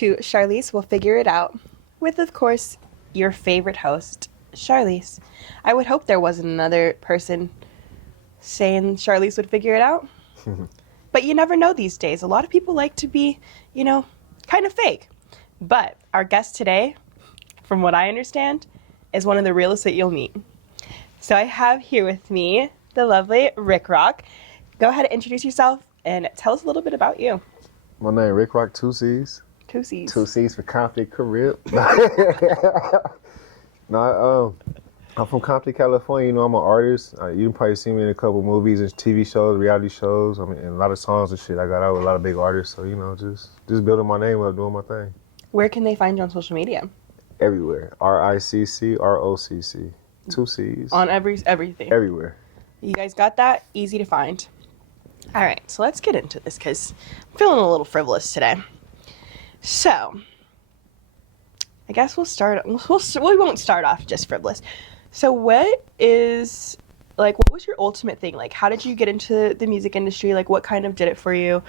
to Charlese Will Figure It Out with, of course, your favorite host, Charlese. I would hope there wasn't another person saying Charlese would figure it out. But you never know these days. A lot of people like to be, kind of fake. But our guest today, from what I understand, is one of the realest that you'll meet. So I have here with me the lovely RiccRocc. Go ahead and introduce yourself and tell us a little bit about you. My name is RiccRocc, 2 C's. 2 C's. 2 C's for Compton, Carib. I'm from Compton, California. I'm an artist. You can probably see me in a couple movies and TV shows, reality shows. And a lot of songs and shit I got out with a lot of big artists. So, just building my name up, doing my thing. Where can they find you on social media? Everywhere. RiccRocc. 2 C's. On everything. Everywhere. You guys got that? Easy to find. All right, so let's get into this because I'm feeling a little frivolous today. So, I guess we won't start off just frivolous. So what was your ultimate thing? Like, how did you get into the music industry? Like, what kind of did it for you?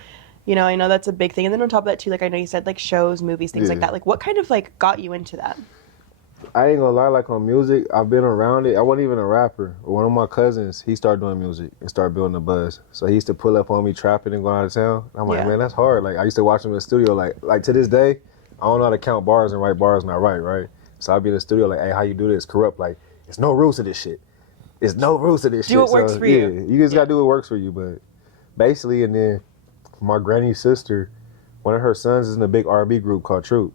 I know that's a big thing. And then on top of that, too, I know you said, shows, movies, things like that. Like, what kind of, got you into that? I ain't gonna lie, on music, I've been around it. I wasn't even a rapper. One of my cousins, he started doing music and started building a buzz. So he used to pull up on me trapping and going out of town. And I'm like, man, that's hard. I used to watch him in the studio. Like to this day, I don't know how to count bars and write bars not right? So I'd be in the studio hey, how you do this? Corrupt. It's no rules to this shit. It's no rules to this shit. So yeah, you just gotta do what works for you. But basically, and then my granny's sister, one of her sons is in a big R&B group called Troop.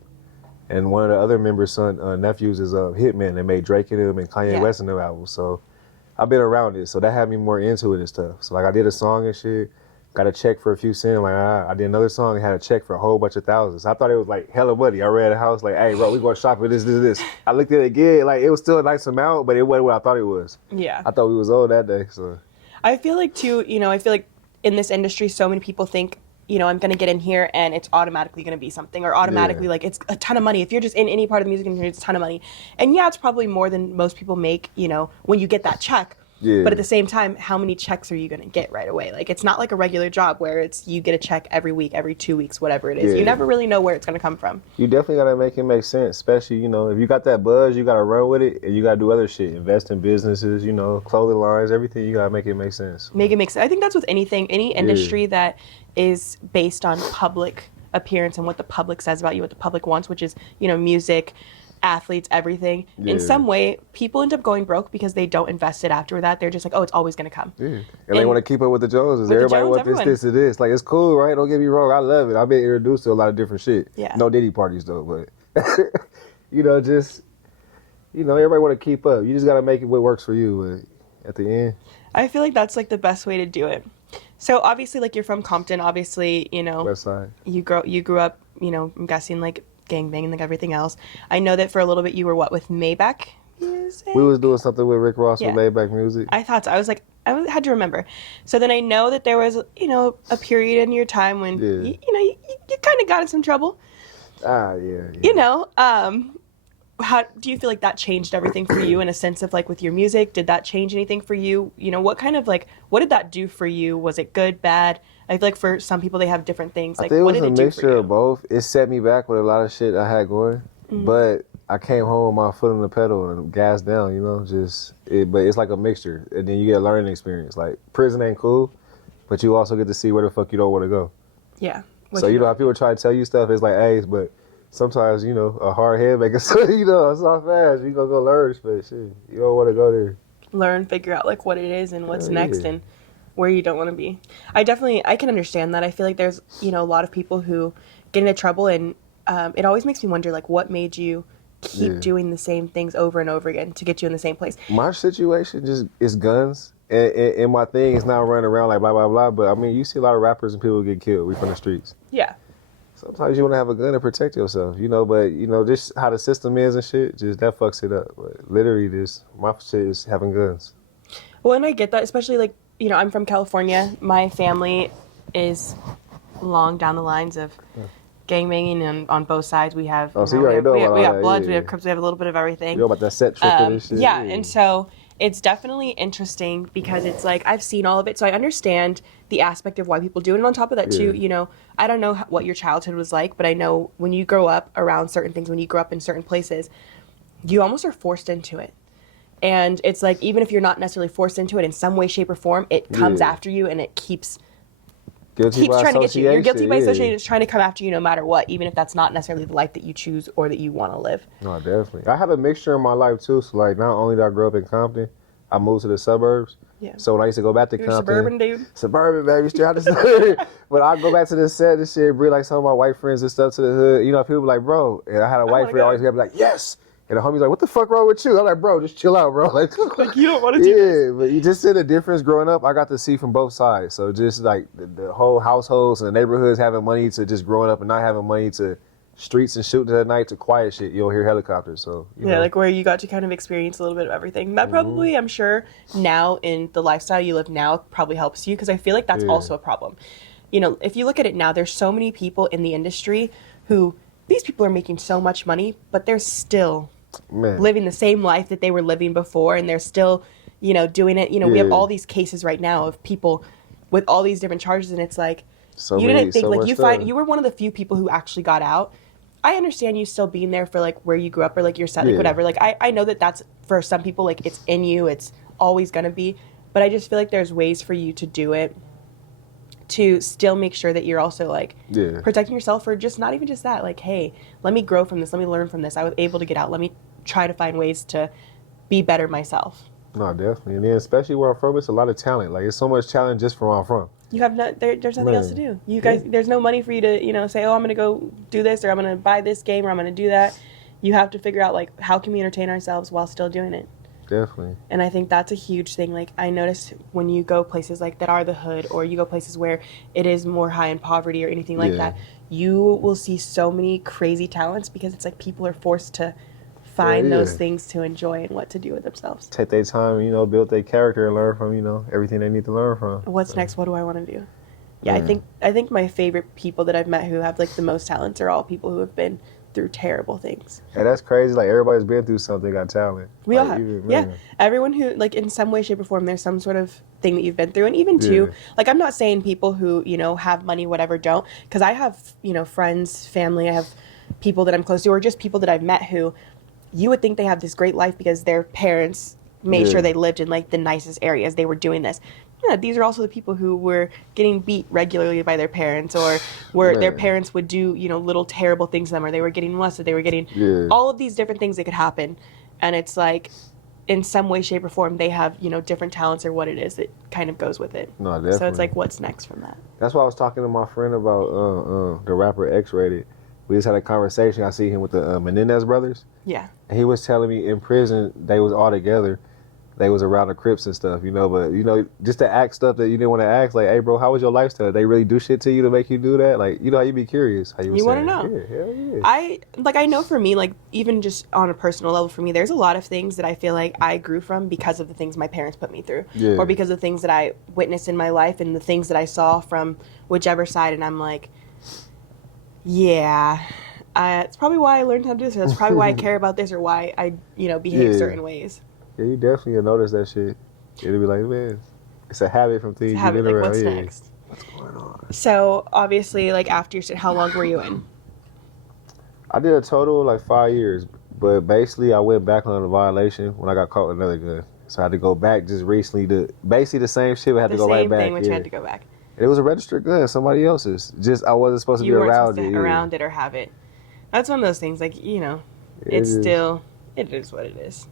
And one of the other members' nephews is Hitman. They made Drake and him and Kanye West in their album. So I've been around it. So that had me more into it and stuff. So I did a song and shit, got a check for a few cents. I did another song and had a check for a whole bunch of thousands. I thought it was hella money. I read a house hey bro, we going to shop with this. I looked at it again, it was still a nice amount, but it wasn't what I thought it was. Yeah. I thought we was old that day. So I feel like too, in this industry, so many people think, I'm going to get in here and it's automatically going to be something, or automatically, it's a ton of money. If you're just in any part of the music industry, it's a ton of money. And yeah, it's probably more than most people make, when you get that check. Yeah. But at the same time, how many checks are you going to get right away? It's not like a regular job where you get a check every week, every 2 weeks, whatever it is. Yeah. You never really know where it's going to come from. You definitely got to make it make sense, especially, if you got that buzz, you got to run with it, and you got to do other shit, invest in businesses, clothing lines, everything, you got to make it make sense. Make it make sense. I think that's with anything, any industry that is based on public appearance and what the public says about you, what the public wants, which is, music, athletes, everything. Yeah. In some way, people end up going broke because they don't invest it after that. They're just oh, it's always going to come. Yeah. And they want to keep up with the Joneses. Everybody wants this, and this. It's cool, right? Don't get me wrong. I love it. I've been introduced to a lot of different shit. Yeah. No Diddy parties, though, but, everybody want to keep up. You just got to make it what works for you. But at the end, I feel like that's, the best way to do it. So, obviously, you're from Compton. Obviously, West Side. You grew up, I'm guessing, gangbang and everything else. I know that for a little bit you were with Maybach? We was doing something with Rick Ross with Maybach Music. I thought so. I had to remember. So then I know that there was, a period in your time when, you kind of got in some trouble. Yeah. How do you feel like that changed everything for you in a sense of with your music? Did that change anything for you? What kind of what did that do for you? Was it good, bad? I feel for some people they have different things. I think it was a mixture of both. It set me back with a lot of shit I had going, but I came home with my foot on the pedal and gas down, but it's like a mixture, and then you get a learning experience. Prison ain't cool, but you also get to see where the fuck you don't want to go. Yeah. So how people try to tell you stuff, it's hey, but sometimes, a hard head make it so, it's not fast. You gonna go learn, but shit, you don't want to go there. Learn, figure out what it is and what's next and where you don't want to be. I can understand that. I feel there's, a lot of people who get into trouble and it always makes me wonder, what made you keep doing the same things over and over again to get you in the same place? My situation just is guns. And my thing is not running around blah, blah, blah. But, you see a lot of rappers and people get killed. We from the streets. Yeah. Sometimes you want to have a gun to protect yourself, but, just how the system is and shit, just that fucks it up. But literally, my shit is having guns. Well, and I get that, especially, I'm from California. My family is long down the lines of gangbanging, and on both sides we have... Oh, so you already know about all that, blood, we have a little bit of everything. You know about that set tripping and shit? Yeah, and so it's definitely interesting because it's I've seen all of it, so I understand the aspect of why people do it, and on top of that, too, I don't know what your childhood was like, but I know when you grow up around certain things, when you grow up in certain places, you almost are forced into it. And it's like, even if you're not necessarily forced into it in some way, shape, or form, it comes after you, and it keeps guilty by association. Guilty by association, it's trying to come after you no matter what, even if that's not necessarily the life that you choose or that you want to live. No, definitely. I had a mixture in my life too. So like, not only did I grow up in Compton, I moved to the suburbs. Yeah. So when I used to go back to Compton, suburban baby, straight out the suburb. But I go back to the set and shit, bring like some of my white friends and stuff to the hood. You know, people be like, bro, and I had a white friend always be like, yes. And the homie's like, what the fuck wrong with you? I'm like, bro, just chill out, bro. Like, you don't want to yeah, but you just see the difference growing up. I got to see from both sides. So just like the whole households and the neighborhoods having money to just growing up and not having money to streets and shooting at night to quiet shit. You'll hear helicopters. So, you know. Like where you got to kind of experience a little bit of everything. That probably, I'm sure, now in the lifestyle you live now probably helps you, because I feel like that's also a problem. You know, if you look at it now, there's so many people in the industry who, these people are making so much money, but they're still living the same life that they were living before, and they're still, you know, doing it. You know, we have all these cases right now of people with all these different charges, and it's like, so much stuff. You were one of the few people who actually got out. I understand you still being there for like where you grew up or like your setting, whatever. Like I know that that's for some people, like it's in you, it's always gonna be. But I just feel like there's ways for you to do it to still make sure that you're also like protecting yourself, or just not even just that. Like, hey, let me grow from this. Let me learn from this. I was able to get out. Let me try to find ways to be better myself. No, definitely. And then especially where I'm from, it's a lot of talent. Like, it's so much talent just from where I'm from. You have not, there's nothing else to do. You guys, there's no money for you to, you know, say, oh, I'm going to go do this, or I'm going to buy this game, or I'm going to do that. You have to figure out, like, how can we entertain ourselves while still doing it? Definitely. And I think that's a huge thing. Like, I notice when you go places like that are the hood, or you go places where it is more high in poverty or anything like that, you will see so many crazy talents, because it's like people are forced to find those things to enjoy and what to do with themselves. Take their time, you know, build their character and learn from, you know, everything they need to learn from. What's next? What do I want to do? Yeah, I think my favorite people that I've met who have like the most talents are all people who have been through terrible things. And that's crazy. Like, everybody's been through something, got talent. Like, even everyone who, like, in some way, shape, or form, there's some sort of thing that you've been through, and even too, like, I'm not saying people who, you know, have money, whatever, don't, because I have, you know, friends, family, I have people that I'm close to, or just people that I've met who you would think they have this great life because their parents made sure they lived in like the nicest areas, they were doing this. Yeah, these are also the people who were getting beat regularly by their parents, or where their parents would do, you know, little terrible things to them, or they were getting molested, they were getting all of these different things that could happen. And it's like, in some way, shape, or form, they have, you know, different talents or what it is that kind of goes with it. No, definitely. So it's like, what's next from that? That's why I was talking to my friend about the rapper X-Rated. We just had a conversation. I see him with the Menendez brothers. Yeah. And he was telling me in prison, they was all together. They was around the Crips and stuff, you know, but, you know, just to ask stuff that you didn't want to ask, like, hey, bro, how was your lifestyle? They really do shit to you to make you do that? Like, you know, you'd be curious, how you were saying. Yeah, hell yeah. I know for me, like, even just on a personal level for me, there's a lot of things that I feel like I grew from because of the things my parents put me through. Or because of the things that I witnessed in my life and the things that I saw from whichever side. And I'm like, it's probably why I learned how to do this. Or that's probably why I care about this, or why I, you know, behave certain ways. Yeah, you definitely will notice that shit. It'll be like, man, it's a habit from things you've been around. What's going on? So, obviously, like, after you said, how long were you in? I did a total of like 5 years, but basically I went back on a violation when I got caught with another gun. So I had to go back just recently to basically the same shit, but I had to go right back. And it was a registered gun, somebody else's. Just I wasn't supposed to be around it. Around it or have it. That's one of those things, like, you know, it is what it is.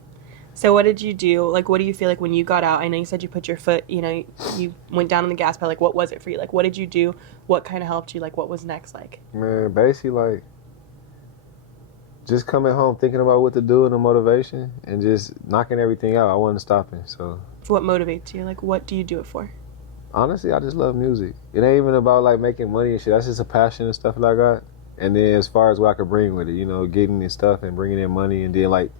So what did you do? Like, what do you feel like when you got out? I know you said you put your foot, you know, you went down on the gas pedal. Like, what was it for you? Like, what did you do? What kind of helped you? Like, what was next like? Man, basically, like, just coming home thinking about what to do and the motivation and just knocking everything out. I wasn't stopping, so. What motivates you? Like, what do you do it for? Honestly, I just love music. It ain't even about, like, making money and shit. That's just a passion and stuff that I got. And then as far as what I could bring with it, you know, getting this stuff and bringing in money, and then, like,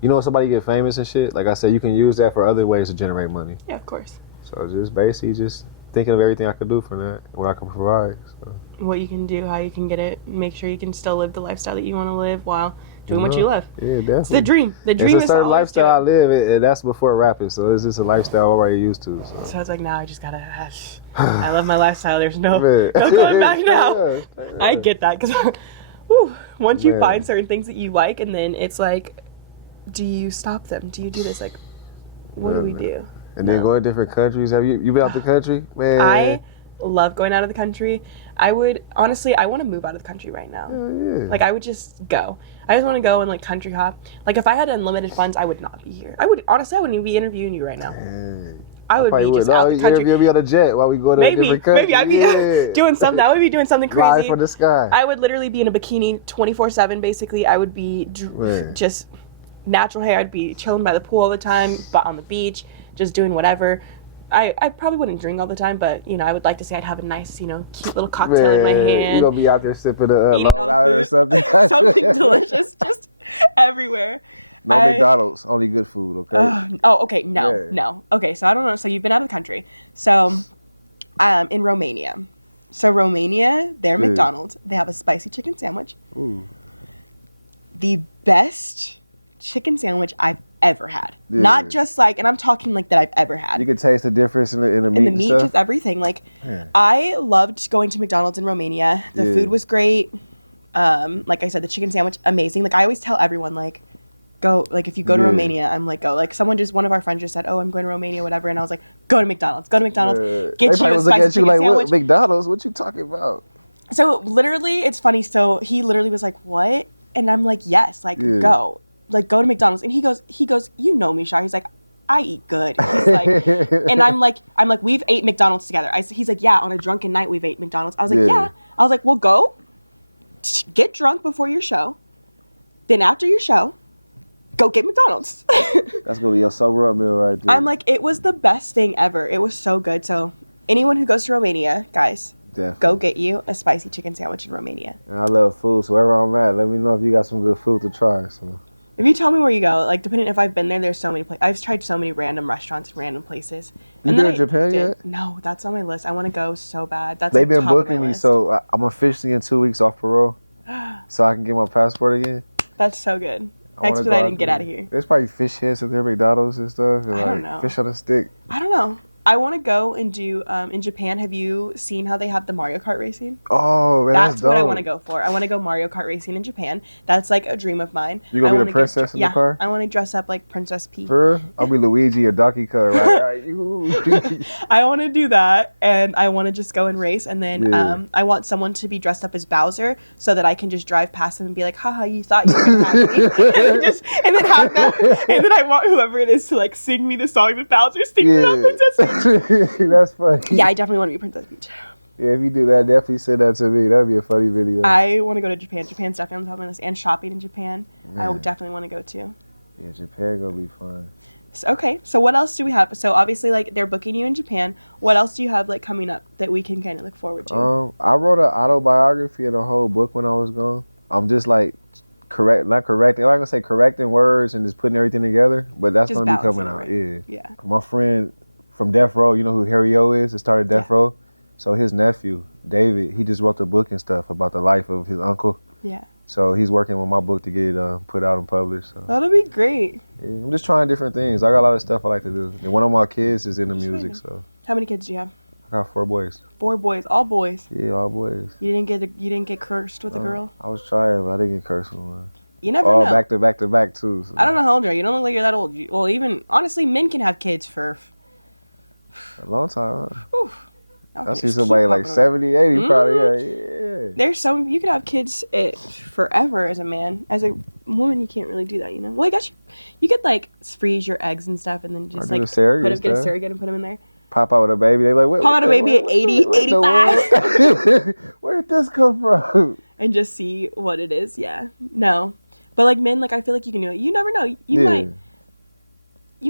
you know, when somebody get famous and shit, like I said, you can use that for other ways to generate money. Yeah, of course. So just basically just thinking of everything I could do for that, what I can provide. So. What you can do, how you can get it, make sure you can still live the lifestyle that you want to live while doing what you love. Yeah, definitely. It's the dream. It's a certain lifestyle I live, and that's before rapping, so it's just a lifestyle I'm already used to. So it's like, now I just gotta have I love my lifestyle. There's no Man. going back Straight now. up, straight up. I get that because once you Man. find certain things that you like, and then it's like, do you stop them? Do you do this? Like, what do we do? And then going to different countries. Have you been out the country, man? I love going out of the country. I would honestly, I want to move out of the country right now. Hell yeah. Like, I would just go. I just want to go and like country hop. Like, if I had unlimited funds, I would not be here. I wouldn't even be interviewing you right now. Dang. I probably would. just out No, of the you country. interview me on a jet while we go to a different country. Maybe I'd be Yeah. doing something. I would be doing something crazy. Live from the sky. I would literally be in a bikini 24/7. Basically, I would be Man. just natural hair. I'd be chilling by the pool all the time, on the beach, just doing whatever. I probably wouldn't drink all the time, but I would like to say I'd have a nice, cute little cocktail. Man, you gonna be out there sipping a Long Island or something. Something delicious, just everywhere. No McDonald's, only good food, okay? Okay, no. Okay, so I don't know. So you've been out of the country. So, in Romania. So Romania, their McDonald's, they have a spicy chicken sandwich. Ooh. The best chicken sandwich I've ever had. Yeah. Not just like, and I'm talking like that I've ever had. You can taste the difference in the meat. And the meat, stuff. just everything. Like, Yeah. I loved going to McDonald's in Romania. The food was great. Like I said, the chicken sandwich, amazing. Like, I always tell everyone, like, go, like, if you go to Romania, I'm like, go. Like, one of our friends just said, oh, I'm going to Romania, whatever. And I was like, go to McDonald's. Get you a spicy chicken like, sandwich. What, McDonald's? What you talking about? So, literally, it's funny. So, he literally was like, what? And I'm like, yes, like, go. Like, go to McDonald's. And he goes, you know me, Shar. He's like, I eat good. He's like, and I'm like, we've ate McDonald's together. He's like, yeah, on a drunken night, we've ate McDonald's. I was like, yeah. I was like, well, go get drunk before your show. Then after your show, go get McDonald's. That's going to be your sober up meal right there. I'm like, it was the best thing ever. It was so good. So anyone who goes to Romania, guys, go get you a spicy chicken sandwich in Romania. And I love food, so wherever I'm at, let me know if you got some good food to try. So. If you tell me where you go, like, depending if I've been there, there's so many places. I've tried so many random restaurants, random places. You been in Japan yet? No, that's on my list. I want to go so bad. That's They've been top of booking my me, list. so I'm officially in 2 weeks off parole, so I can get my passport again. That's so good. Expedite and get out of here. There's probably fish heads at their McDonald's and stuff. And I don't know. Fish on a stick. I don't know. I want to go and do, in Japan, have you seen how they have the Mario Kart racing? Oh, man, That's what I dope. want to go for. I want to go Mario Kart racing in Japan. That's like a dream of mine. You gonna be the princess in the car? I want to dress up like Princess Peach. For real? I'll be Luigi or Donkey Kong, right? I want to do that, and I want to just go and race, and then I want someone to be dressed up as Bowser so that I can just drive past them and be like, haha, you thought you were going to have me. and then have that, and then I want whoever it is to like sing me the song that Bowser's singing about Princess Peach. That's funny. Yeah, I definitely want to be Princess Peach. Yeah, if you do that, definitely send that to me. That'd be a funny video. I want to go to Japan. Japan's definitely on top of my list. And shopping in Japan, I would definitely want to go to. Yeah, Japan gonna be fun. Okay, so what else do we have? So obviously, like, they're booking you in Japan. What else do you have, like, coming up that we can kind of look forward to? I wrote an autobiography and a whole book when I was gone. I'm just like correcting. I'm not gonna say correcting words and just putting everything together, but that's Just gonna be coming balancing out. it, Yeah. Yeah. My friend from Death Row, you know who Harry O is? That started Death Row. So his nephew, David, he just wrote the book and stuff about the life of his uncle. Yeah. So he's working with my book to get it put out and published. So. That'll be great. Yeah, I'm just trying different things. I got a lot of stuff I like to do. And one of my kids is into music, so How many kids do you have? I got 4 boys. 4 boys, all boys. Yeah, all boys. You didn't get cursed with a girl? I was trying, but I didn't get cursed with one. You never know. Back to back too. So. I don't know how old you are. You don't look like you're that old. Well, even honestly, men can have kids for A long time. Huh? I see just somebody keep like popping 70, 80 probably. Yeah. There's some you could have kids forever as a man. As a woman, you can't really do that, you know. Well, I guess you could like freeze your eggs and stuff, and then just like get a surrogate and put them in there. Pop out with a baby. They like, pop out a baby at 80, 85. Where did this come from? And just see what it is. Yeah. No. But like men, like I feel like you can do it. You never know. You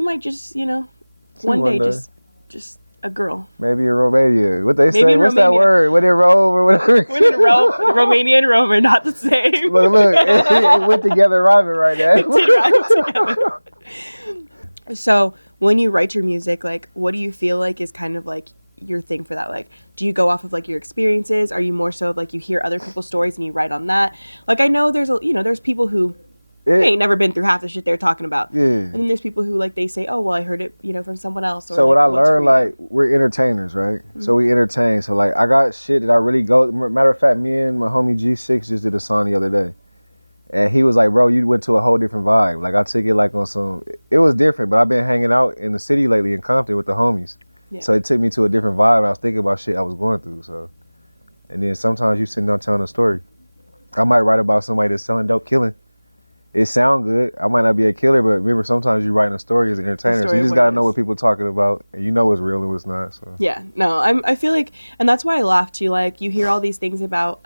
might just, one day just a girl. Maybe in Romania. What they say? What's Romania. that word? When it Rome or whatever. When in Rome, Romania and Rome are not the same. Look, it went together rhyming right now. It did rhyme together. So when you write your music, like, what do you feel like is kind of like your thing for that? Like, do you go off of like your experiences? Are you more so of like you hear other people's stories and you write on that? Like, I know there's people who they ain't never been through half the shit they're talking about. Yeah. And then there's people who like they say, oh well, I heard it, you know, from someone else. Or, so like, what I what's learned, for like, we're entertainers, right? Mm-hmm. So we entertain. So like, I got shit that I really go. Matter of fact, me and my homie G6 just did a song the other day, and he was like, "Bro, you went to a whole different vibe." Like I took it like on some. It was different, but I've been hanging out in the city lately in Compton with the homies. Yeah. So it took me to a different vibe. And I was thinking about shit I was going through. So, and then sometimes you sitting down telling a story. I might write about somebody that's selling dope, killing. It sound good. I might not be a killer, but remember, sometimes you writing a story as an entertainer, so you just gotta know what people talking about, and you know what's real and what's not. So yeah, no, I feel like, and that's why I laugh too. Like you hear all these things about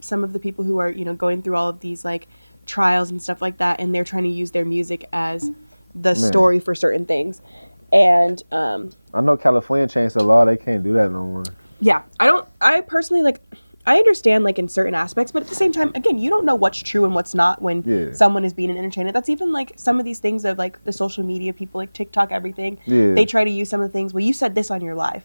some of the people who are, you know, going through all of these like trials and stuff like that, and they're trying to use their music as the story for certain things. And I know California changed the law; they can't do that no more. Yeah, I personally like. I understand, like, in certain aspects, but at the same time, again, you don't know what's true and what's not when someone is being an entertainer. That's even, like, some of these things of, like, the social media people, like TikTok, everything. Yeah. They try to use some of the things. Well, you said this on your live.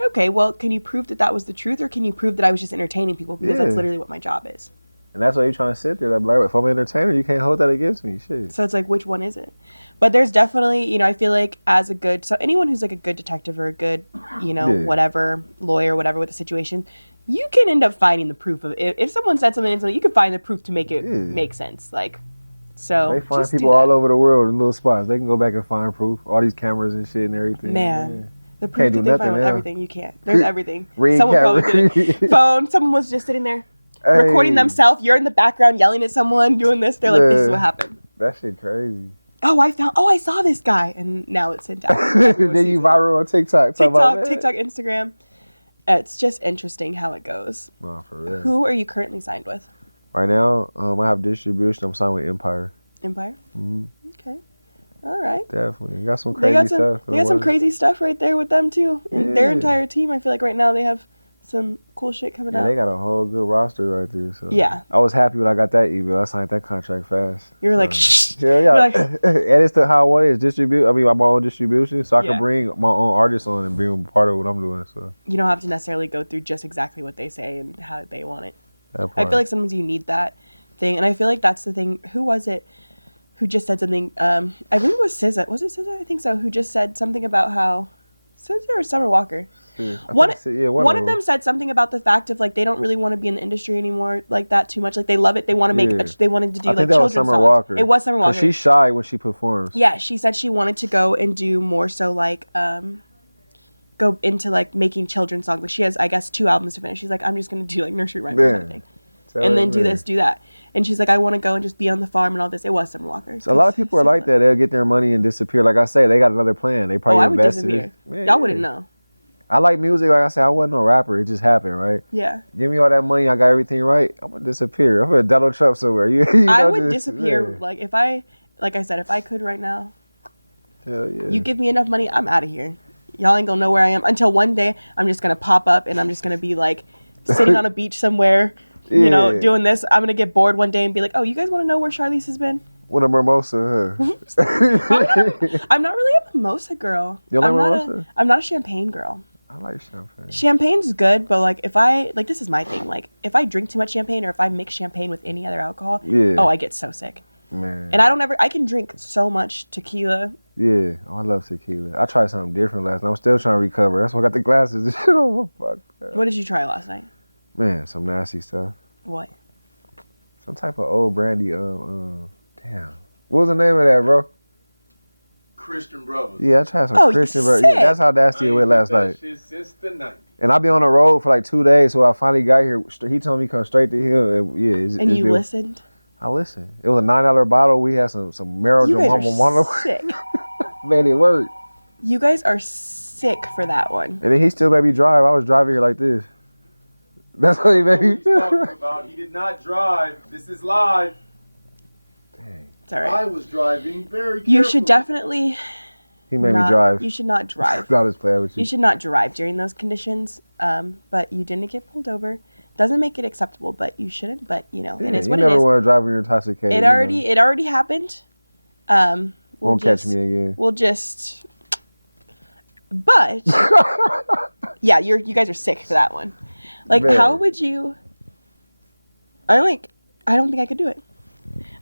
Okay, well, can you prove that that was the truth, or can you prove that I was just entertaining people? Because that's literally what my job is. And that's why you're trying to sit there. Like, if I'm an entertainer, you can't hold that against me. Shit. So it's like, which one is it? But there's definitely, you know, I feel like as a good, so anyone who's, like, a good detective or a good, you know, whatever, lawyer, whatever with the situation, you can end up finding the proof of it. If someone said something, you can find the proof to make it make sense. Like, so they find people all over the world in little spots. They can go back and find proof. All these cameras and shit and everything. Man. The proof that they find with everything, you can't. There's everything. Someone probably did it. Phone. Someone was just sitting there recording themselves. You're in the background yelling at someone, doing this. They're like, this is what happened. That shit crazy. I saw this guy. And now it's sent out. Then you viral on TikTok. TikTok, Instagram. It's just interesting how it goes. No, for real. Who are you currently signed with? Right now, I have distribution. I'm signed with Empire. Empire? Mm-hmm. Okay. All right. Definitely. Got some crazy stuff. They got some crazy stuff right there with them, too. And their entire team, I feel like right now they have some cool shit coming out. They got a whole good roster right there. So yeah. I was happy when I got that email. I signed that contract fast. You were like, shh. Yeah. Like, and it's how I want it. Distribute. I mean, my own distribution, so I can bring my own artists on and be a part of what I'm doing. So you don't have to necessarily go through just exactly what they say and how they want it. I feel like sometimes you need that thing, and I feel like that's the thing. Who was it who just said something? I believe it was SZA. Was it SZA? I think so. Who just said something about how SZA or Summer Walker? One of them said something about the fact of like they don't really want to be in the industry anymore like that too much. Like they love it. They want to make. They wanted to do like children's songs. Walker. It was Summer Walker. She's shy when she performs. Yeah, she said she wanted to go and do more so like go into like making children's songs. Like she has, I guess, 2 albums to finish. She's like, I'm just gonna do like nursery rhymes kind of thing, and then do this, do that. And she's like, I want to go and just be on the farm and all this. It was Summer Walker. So a lot of people are like that. They'll get their money and disappear. Like I say, they got another plan. They probably invested. I would disappear. Y'all wouldn't know. I like music. Like I said, I wasn't no rapper. It just happened, right? Yeah. Give me all that money. I got everything right. I'm going to disappear. I'm going to Donald Trump somewhere. I would disappear. Yeah. Like, if I could right now. Hell yeah. You give me enough money, I'm out of here. Y'all ain't going to know where I am. Until one day, I'm just going to pop up and I'm just going to be, like, sitting on a beach somewhere, you know, doing this. I'm going to get bored one day and be like, oh, you guys want to know where Charlese has been? With a mimosa, huh? I'm not really a mimosa girl. You like mimosa? I'm not a champagne girl. I like champagne. Champagne's good, but like if I like this is my thing. Like if I drink too much champagne or if I mix champagne with any other alcohol, I get so sick. Man. And I can drink so much tequila. Yeah, I love tequila. I tried something different last night. I'm still trying to recover. That's why I got the glasses and shit on. Fuck that. What did you try last night? Man, some nasty stuff. What? Some type of old brandy. Damn. What was the name of that, bro? Christian Brothers. Yeah, I tried some Christian Brothers. Yeah, that's how nasty it went last night. Shit since the 90s. And I've been on the road for like 2 days, so I finally got here. He told me come straight to him. And you listened? I listened. It was a $9 bottle. We had some marrow. You guys are sick. Man, it worked. You guys are sick for that one. And then he still made me drive. I was driving here like this. That's what he made me. What he's talking about. He did not drive. This is live. Dang. It's all right. I was driving very carefully. You should definitely. He made me drive. You should not drive. I'll just play with you. You should not drive during those conditions. But you didn't get pulled over. Doesn't make it acceptable, but you shouldn't. But you know, it is what it is. You never want to drive when you're intoxicated. It already happened. Won't catch me again. We'll just. But yeah, you guys are sick for that one. Like, how would you? I don't think I could do it.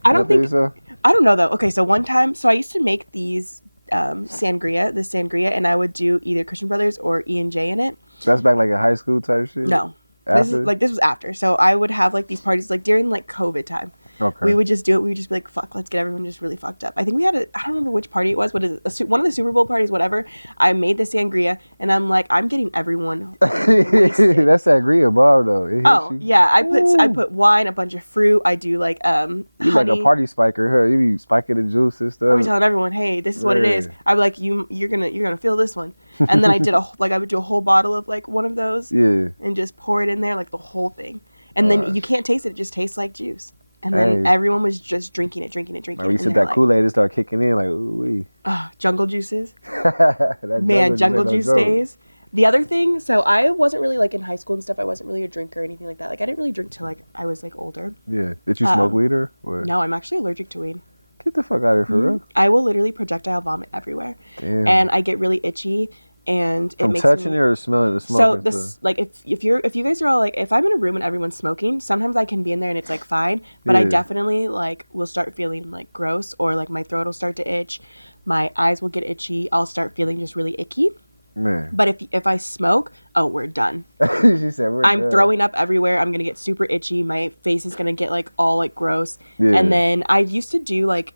I don't think so. I don't know though. Okay, so one time, so I used to make these sangria, and I would do either Christian Brothers or E&J in it. So that's back like in high school type shit? No. After? This was after. So I would have like these parties like during like COVID time. Okay. We would just do it. We would just be like, fuck, let's get everyone just really fucked up. I think we had I don't remember which party it was. What is it? One of the Super Bowl parties, whatever. I made the sangria, and I'm like, I'm getting everyone wasted. That's sangria bar though. Oh, yeah. I put wine, a bunch of fruit. I do like You honey. like a party spiker, huh? You be spiking the juice and stuff. I be telling everyone, hey, this is what it is. I'm like, you're gonna feel this one. And then I would do a whole bottle of like one of those. Yeah. And just pour it in there, like the whole thing. And then you can't taste it. It just tastes like juice. And then everyone was just drinking it. Like you said that Kool-Aid, it started kicking in like, ooh wee. Jungle juices. Man, jungle juice days. The other thing, so I wasn't really like in high school and stuff. I wasn't really a drinker or anything like that. Like I didn't really drink till like I was like older. Yeah. Did you smoke weed or what? No, I'm actually allergic to weed. Get the fuck out of here for real. I will literally projectile vomit everywhere. Damn. And I get really itchy. And it makes touching me, it or smelling the smoke. So this like if you guys are all like, if I'm in a room and everyone's smoking, sometimes I can be in there and it's like fine, but I definitely like will start feeling like gross, or like my throat will start to itch, my eyes will get itchy, I'll start feeling just really icky. Man. But if I smoke, oh, we're done. She said I'm done. Throwing up everywhere. I'm gonna get super itchy. My face is gonna get like all like gross. Yeah. And then I used to do like,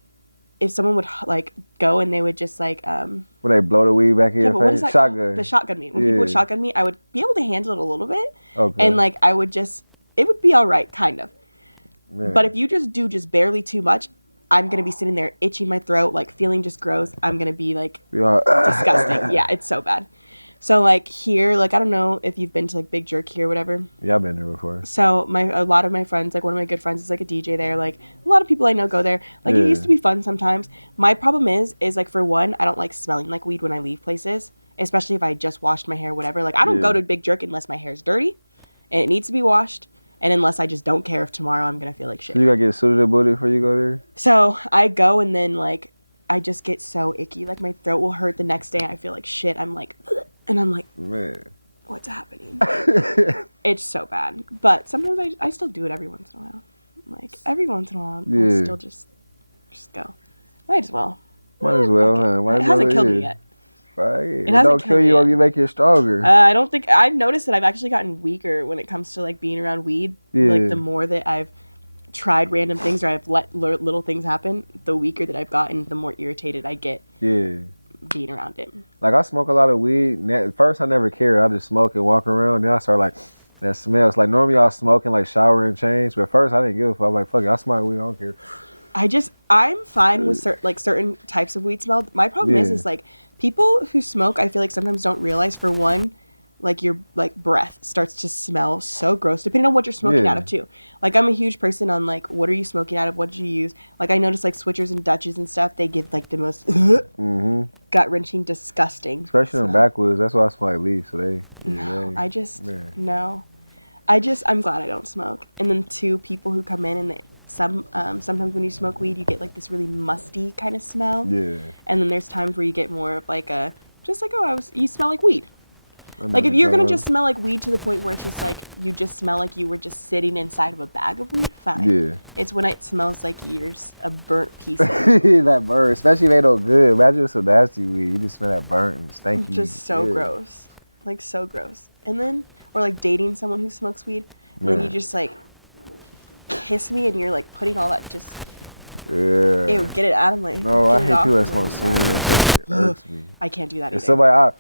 if someone would like go and they would just like when they blow the weed back in your face, shotgun. The shotgun me. When people would shotgun me, I would be able to handle it a little bit. Okay. And like I would just, it would be all right, kind of. Man. But if you just do just barely too much, I'm gonna be sitting there itching my throat, like feeling just gross. I'm gonna be like disgusting. Yeah, it's so bad. So like here, like I don't know if you've been to like Big Jerky or whatever. Yeah, I've been there before. So a lot of my friends, like one of my good friends is like a DJ there. Like a lot of people I know go there. Like it used to be fun sometimes. My problem is like for one, I don't like smelling like weed when I leave places, especially if I just washed my hair or whatever. Like I don't go to Big Jerk unless my hair's dirty and it needs to be washed, and unless I just don't care if tomorrow I'm gonna feel like shit. So you gotta get suited about it before you go there? So I go and then like I just get so icky. Like my throat will hurt the next day. I feel like shit. I'm like, and I'm like, man, what's happening? It's so bad. But sometimes I still do it every once in a while. Like every once in a while, I'll still just go. Might as well. Might as well, huh? It hasn't killed me yet. It don't kill you or you make you stronger. I don't think, I've noticed that I've actually gotten weaker when it comes to like being around weed. Like the more that I've tried random things or I've let little things happen, the weaker that I've gotten, the more irritated I get. Being around it. Like I smoke a lot of weed. At first I never cared. I just smoke and walk around. Then I start like, that smells. Like normally I was smoking like shower and change, but at first I didn't give a fuck. I'm like, fuck it, I smoke weed, I don't care. I'm fine with certain types of weed smell. My problem is like people who smoke, I feel like sometimes don't realize, for one, like your like breath starts to smell so gross depending on what you're smoking out of too. Like I'm a huge person on like, what are you smoking out of? What did you use? Like I notice like Switchers and Dutches and stuff, they give like the most gut wrenching, disgusting. Especially in backwoods. That's why I smell like leaves. So I'm glad I don't smoke. And then two, people who come in and sometimes when you smoke weed, you get like this really musty kind of smell. Yeah. And then there's times where you get more of like you smell like weed. Like if you're gonna just smell like weed to the point where it's just like you just smell like you were just sitting inside of a bag of weed, fine. Yeah. It's when it smells like years of burnt pieces. That burnt, especially if they don't good. Imagine some nasty weed. You just smell that burnt and stanky. Just so gross. Like so gross. And then or like dating someone who smokes weed, and then you just like kiss me and you're like putting all that just ew, get it out of my No, I hate people that smoke cigarettes. That shit irks me. I can't do that either. Somebody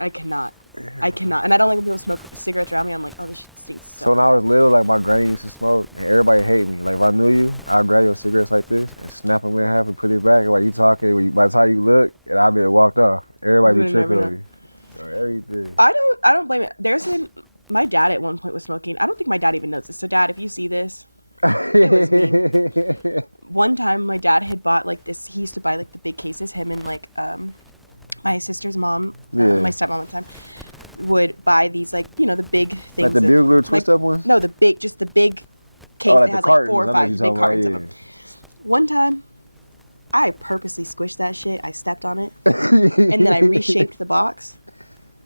I cannot. And I don't like when people smoke cigarettes around me. I'm like, oh, this shit stinks so when I was little, like my granny used to smoke, and everybody hate me. Like if I knew you, I'd grab your cigarettes like this and snap them in half and put it back. And while you talking, by the time you look, and I'd be walked off. Everybody be tripping on me. Everything. I don't blame it. My dad at one point was smoking. I don't think my dad even knows this. So Dad, if you see this, it was me. One time my dad had bought like this. He used to buy like the big cases. Him and like my sister's mom, my stepmom at the time, would buy these like, you know, the big things. Like the Bugler twist up ones? No, the big case that has like 4 or 5 big cartons of them. One time, I purposely squished that shit. I stepped on it, and then I reshaped the box.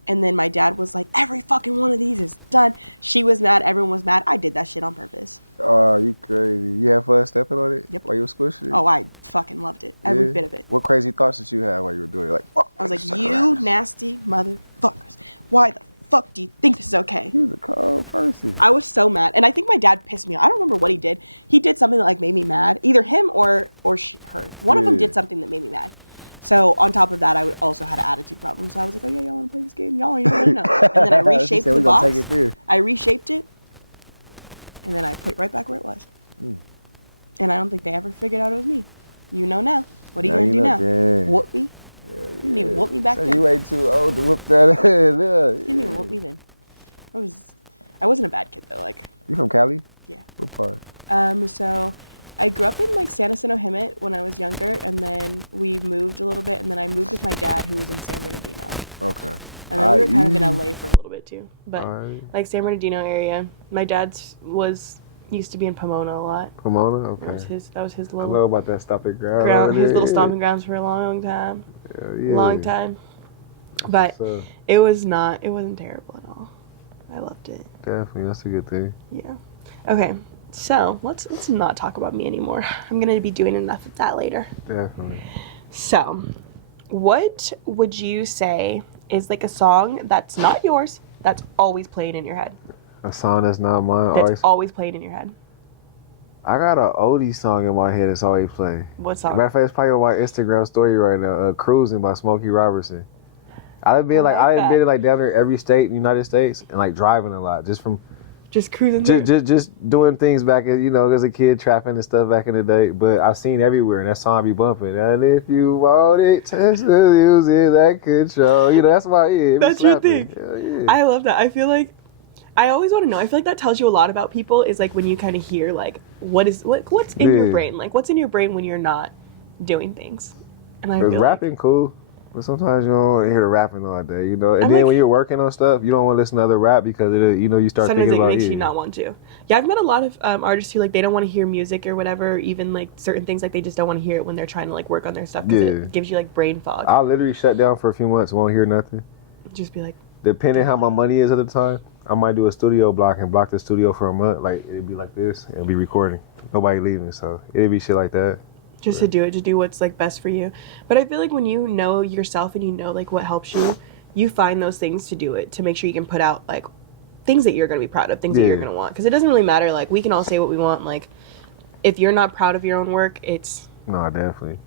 And then my dad was like, every fucking one of these is done. She was mad. Everyone was mad. I did that shit on purpose. Oh, you crazy. You had fun stepping on it? Yep. While you were squishing it? Oh, I fucking loved it. Every bit of it. What crazy thoughts did you have while you were doing it? Like, fuck. I was like, you nasty motherfuckers. Why the fuck do you think this is okay? He was a cold person. I was so mad. And I think my dad pissed me off. I don't remember what he did. He did something that like made me mad. Either him or her. One of them did something that made me mad. So on top of that, I also had an attitude problem. So I was like, oh yeah, y'all want to play this game? Y'all aren't even going to know. And then I reshaped the box. I reshaped it. And then I put it right back where it was. And I don't think they ever figured out it was me. You know now. What are you going to do now? Dang. Whoop me? You didn't even whoop me back then. You ain't too old to whoop that ass. You didn't even whoop me then. I wasn't a bad kid though. Like. You from Cali? Yeah. What part? So I grew up in like Santa Ana Hemet when I was younger, and then we moved a little bit, and then I moved with my dad who was in San Bernardino. Okay. And then we were kind of in LA for a little bit too. But like San Bernardino area. My dad's used to be in Pomona a lot. Pomona? Okay. That was his I know about that stomping ground over there. Little stomping grounds for a long time. Yeah. Long time. That's but it wasn't terrible at all. I loved it. Definitely, that's a good thing. Yeah. Okay. So, let's not talk about me anymore. I'm going to be doing enough of that later. Definitely. So, what would you say is like a song that's not yours, that's always playing in your head? A song that's not mine? Always playing in your head. I got an oldie song in my head that's always playing. What song? Matter of fact, it's probably on my Instagram story right now. Cruising by Smokey Robertson. I've been down there every state in the United States and like driving a lot. Just cruising. Just doing things back as a kid, trapping and stuff back in the day. But I've seen everywhere, and that song be bumping. And if you want it, test to use it, that control. That's why it be slapping. Hell yeah. I love that. I feel like I always want to know. I feel like that tells you a lot about people. Is like when you kind of hear like what's in your brain, like what's in your brain when you're not doing things. Because rapping cool. But sometimes you don't want to hear the rapping all day, And then when you're working on stuff, you don't want to listen to other rap because you start thinking about it. You not want to. Yeah, I've met a lot of artists who like they don't want to hear music or whatever, even like certain things like they just don't want to hear it when they're trying to like work on their stuff. Yeah, it gives you like brain fog. I'll literally shut down for a few months, won't hear nothing. Just be like. Depending how my money is at the time, I might do a studio block and block the studio for a month. Like it'd be like this, and it'd be recording, nobody leaving, so it'd be shit like that. Just to do what's like best for you. But I feel like when you know yourself and you know like what helps you, you find those things to do it to make sure you can put out like things that you're gonna be proud of, things that you're gonna want. Because it doesn't really matter. Like we can all say what we want. Like if you're not proud of your own work, it's no, definitely.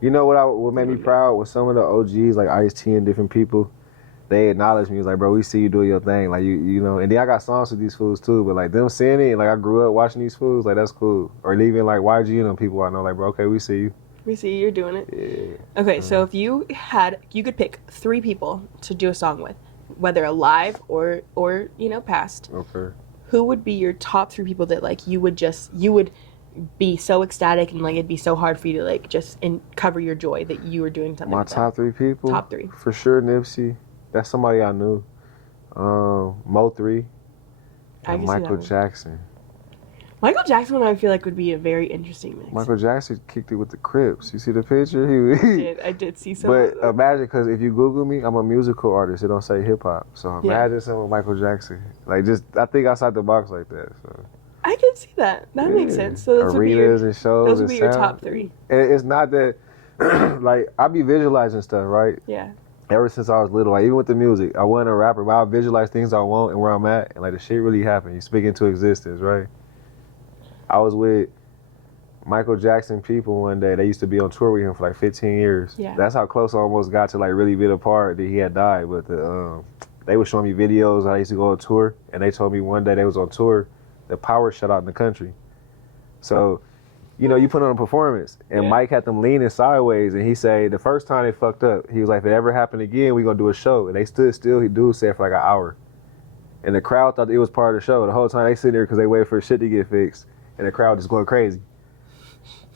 You know what made me proud was some of the OGs like Ice-T and different people. They acknowledged me. It was like, bro, we see you doing your thing. Like you know. And then I got songs with these fools too. But like them seeing it, like I grew up watching these fools. Like that's cool. Or even like YG and them people I know. Like bro, okay, we see you. We see you're doing it. Yeah. Okay, so if you could pick 3 people to do a song with, whether alive or past. Okay. Who would be your top 3 people that like you would be so ecstatic and like it'd be so hard for you to like just cover your joy that you were doing something? My top 3 people. Top 3. For sure, Nipsey. That's somebody I knew. Mo3 and Michael Jackson. Michael Jackson, I feel like, would be a very interesting mix. Michael Jackson kicked it with the Crips. You see the picture? I did see something. But imagine, because if you Google me, I'm a musical artist. It don't say hip hop. So imagine some of Michael Jackson. Like I think outside the box like that. So I can see that. That makes sense. So arenas and shows and sound. And it's not that, like, I be visualizing stuff, right? Yeah. Ever since I was little, like even with the music, I wasn't a rapper, but I visualize things I want and where I'm at, and like the shit really happened. You speak into existence, right? I was with Michael Jackson people one day. They used to be on tour with him for like 15 years. Yeah. That's how close I almost got to like really be a part that he had died. But they were showing me videos. I used to go on tour, and they told me one day they was on tour, the power shut out in the country. So, you put on a performance, and Mike had them leaning sideways, and he said the first time they fucked up, he was like, if it ever happened again, we gonna do a show. And they stood still. He said for like an hour, and the crowd thought it was part of the show. The whole time they sit there because they waited for shit to get fixed. And the crowd just going crazy.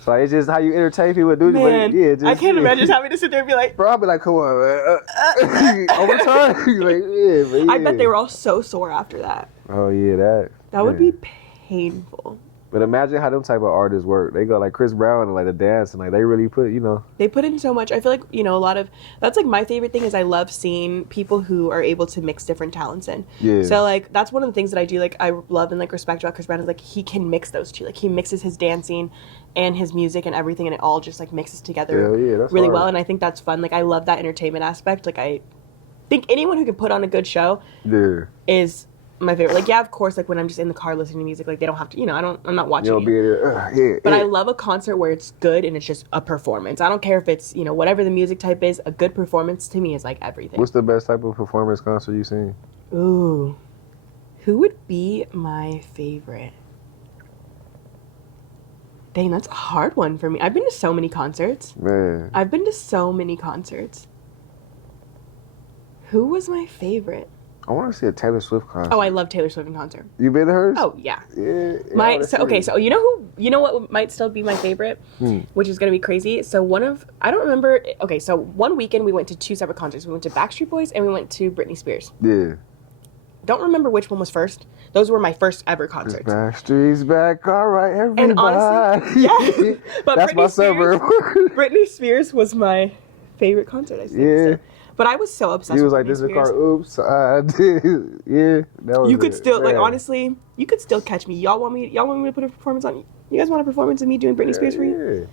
So it's just how you entertain people, dude. But yeah, just I can't imagine having to sit there and be like, bro, I'll be like, come on, man. Overtime, like yeah, but yeah. I bet they were all so sore after that. Oh yeah, that would be painful. But imagine how them type of artists work. They go like Chris Brown and like the dance and like they really put, They put in so much. I feel like a lot of That's like my favorite thing is I love seeing people who are able to mix different talents in. Yeah. So like that's one of the things that I do. Like I love and like respect about Chris Brown. Like he can mix those two. Like he mixes his dancing and his music and everything, and it all just like mixes together. Hell yeah, that's really hard. well. And I think that's fun. Like I love that entertainment aspect. Like I think anyone who can put on a good show is my favorite. Like, yeah, of course, like when I'm just in the car listening to music, like they don't have to, I'm not watching. You'll be there. But I love a concert where it's good and it's just a performance. I don't care if it's, whatever the music type is, a good performance to me is like everything. What's the best type of performance concert you seen? Ooh. Who would be my favorite? Dang, that's a hard one for me. I've been to so many concerts. Man. I've been to so many concerts. Who was my favorite? I want to see a Taylor Swift concert. Oh, I love Taylor Swift in concert. You been to hers? Oh, yeah. Yeah, I want to see. Okay, so you know what might still be my favorite? Which is going to be crazy. So I don't remember, okay, so one weekend we went to 2 separate concerts. We went to Backstreet Boys and we went to Britney Spears. Yeah. Don't remember which one was first. Those were my first ever concerts. Backstreet's back, all right, everybody. Honestly, That's my suburb. Britney Spears was my favorite concert. Yeah. But I was so upset. You was like, this is a car. Oops, I did. Yeah, that was you it. Could still, man. like, honestly, you could still catch me. Y'all want me to put a performance on? You guys want a performance of me doing Britney Spears?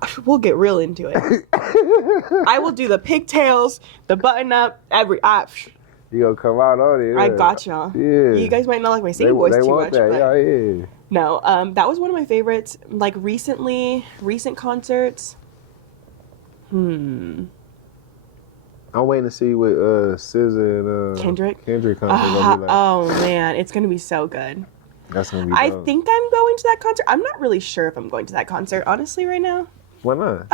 Yeah. We'll get real into it. I will do the pigtails, the button up, You gonna come out on it? Yeah. I got y'all. Yeah. You guys might not like my They want that. Yeah. No, that was one of my favorites. Like recent concerts. I'm waiting to see what SZA and Kendrick concert gonna be like. Oh man, it's gonna be so good. That's gonna be dope. I think I'm going to that concert. I'm not really sure if I'm going to that concert, honestly, right now. Why not?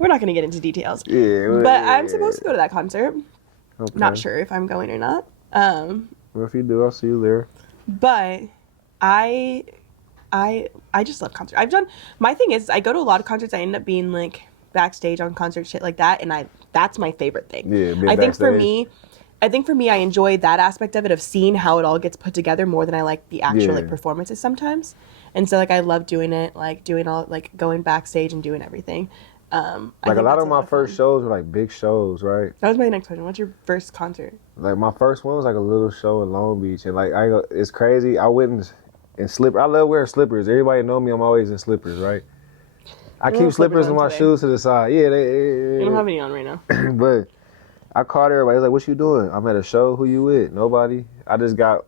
We're not gonna get into details. Yeah, but I'm supposed to go to that concert. Okay. Not sure if I'm going or not. Well, if you do, I'll see you there. But I just love concerts. My thing is I go to a lot of concerts. I end up being like backstage on concerts, shit like that, and that's my favorite thing. Yeah, being backstage. I think for me, I enjoy that aspect of it, of seeing how it all gets put together more than I like the actual performances sometimes. And so, like, I love doing it, like, doing all, like, going backstage and doing everything. Like, a lot of my first shows were, like, big shows, right? That was my next question. What's your first concert? Like, my first one was, like, a little show in Long Beach. And, like, it's crazy. I went in slippers. I love wearing slippers. Everybody know me. I'm always in slippers, right? I keep slippers in my shoes to the side. Yeah, they on right now. But I called everybody. I was like, what you doing? I'm at a show. Who you with? Nobody. I just got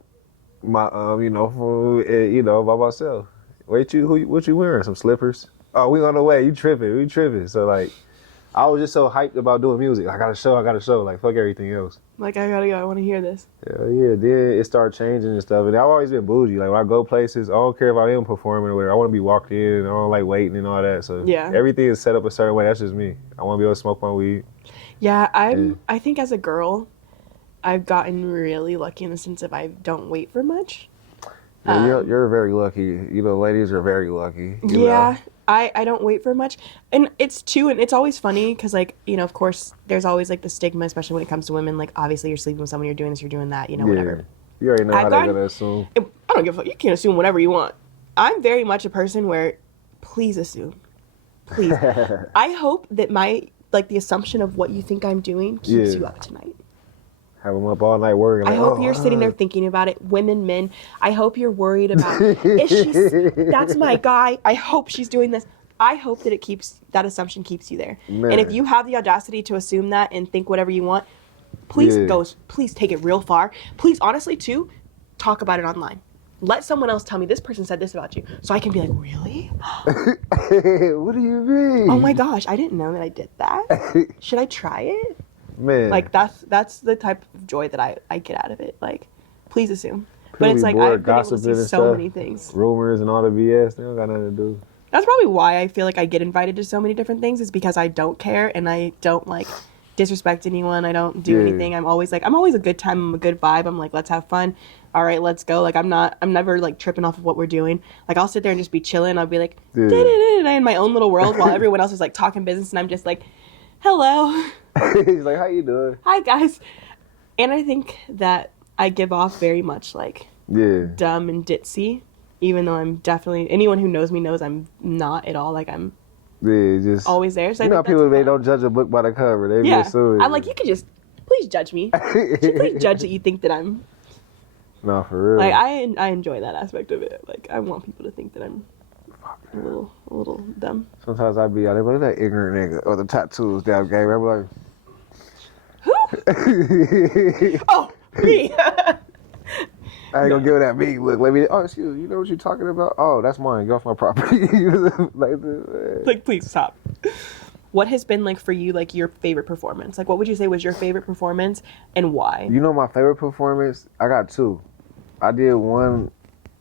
my, food, by myself. What you wearing? Some slippers? Oh, we on the way. You tripping. We tripping. So, like, I was just so hyped about doing music. I got a show. Like, fuck everything else. Like, I gotta go. I want to hear this. Hell yeah. Then it started changing and stuff. And I've always been bougie. Like, when I go places, I don't care if I am performing or whatever. I want to be walked in. I don't like waiting and all that. So, everything is set up a certain way. That's just me. I want to be able to smoke my weed. Yeah, I think as a girl, I've gotten really lucky in the sense of I don't wait for much. Yeah, you're very lucky. Ladies are very lucky. You know. I don't wait for much, and it's always funny because, like, of course, there's always like the stigma, especially when it comes to women. Like, obviously, you're sleeping with someone, you're doing this, you're doing that. Yeah, you already know how they're gonna assume. I don't give a fuck. You can assume whatever you want. I'm very much a person where, please assume. Please. I hope that the assumption of what you think I'm doing keeps you up tonight. Have them up all night worrying, like, you're sitting there thinking about it. Women, men, I hope you're worried about it. That's my guy. I hope she's doing this. I hope that that assumption keeps you there. Man. And if you have the audacity to assume that and think whatever you want, please take it real far. Please, honestly, too, talk about it online. Let someone else tell me this person said this about you, so I can be like, really? What do you mean? Oh my gosh, I didn't know that I did that. Should I try it? Man, like that's the type of joy that I get out of it. Like, please assume. People be bored gossiping and stuff, rumors and all the BS. They don't got nothing to do. That's probably why I feel like I get invited to so many different things. Is because I don't care and I don't like disrespect anyone. I don't do anything. I'm always a good time. I'm a good vibe. I'm like, let's have fun. All right, let's go. Like, I'm never like tripping off of what we're doing. Like, I'll sit there and just be chilling. I'll be like, in my own little world while everyone else is like talking business, and I'm just like, hello. He's like, how you doing? Hi, guys. And I think that I give off very much like dumb and ditzy, even though I'm definitely, anyone who knows me knows I'm not at all. Like, I'm Yeah, just always there. So you know, people they don't judge a book by the cover. They be assuming. I'm like, you could just please judge me. Please judge that you think that I'm. No, for real. Like I enjoy that aspect of it. Like I want people to think that I'm a little dumb. Sometimes I be out there like that ignorant nigga or the tattoos damn game. I'm like, oh, me. I ain't gonna give it that big look. Let me. Oh, excuse me. You know what you're talking about? Oh, that's mine. Get off my property. Like this. Man. Like, please stop. What has been like for you, like your favorite performance? Like, what would you say was your favorite performance, and why? You know my favorite performance? I got two. I did one.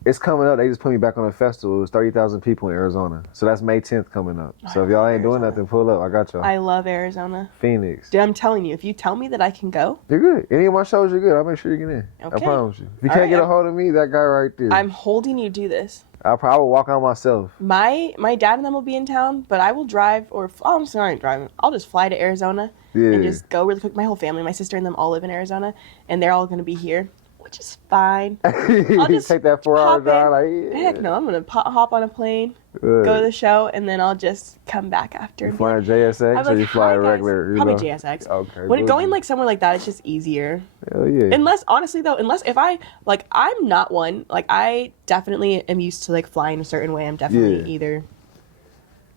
It's coming up. They just put me back on a festival. It was 30,000 people in Arizona. So that's May 10th coming up. So if y'all ain't doing nothing, pull up. I got y'all. I love Arizona. Phoenix. Dude, I'm telling you, if you tell me that I can go, You're good. Any of my shows, you're good. I'll make sure you get in. okay. I promise you. If you can't get a hold of me, that guy right there. I'm holding you to this. I will walk out myself. My dad and them will be in town, but I will drive, or I'm sorry, driving. I'll just fly to Arizona. Yeah. Just go really quick. My whole family, my sister and them, all live in Arizona, and they're all gonna be here, which is fine. Take that 4-hour drive, like, Yeah, yeah. no, I'm gonna hop on a plane, go to the show, and then I'll just come back after. You flying JSX or you flying regular, you I'll know? do JSX. Okay, When you're going like somewhere like that, it's just easier. Hell yeah. Unless, honestly though, if I, like, I'm not one, like, I definitely am used to, like, flying a certain way. I'm definitely either.